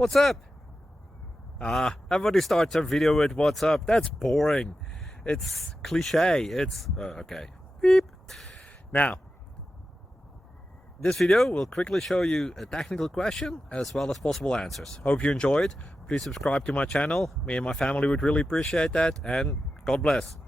What's up? Everybody starts a video with what's up. That's boring. It's cliche. It's okay. Beep. Now, this video will quickly show you a technical question as well as possible answers. Hope you enjoyed. Please subscribe to my channel. Me and my family would really appreciate that, and God bless.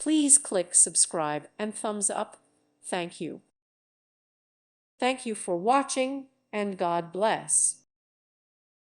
Please click subscribe and thumbs up. Thank you. Thank you for watching, and God bless.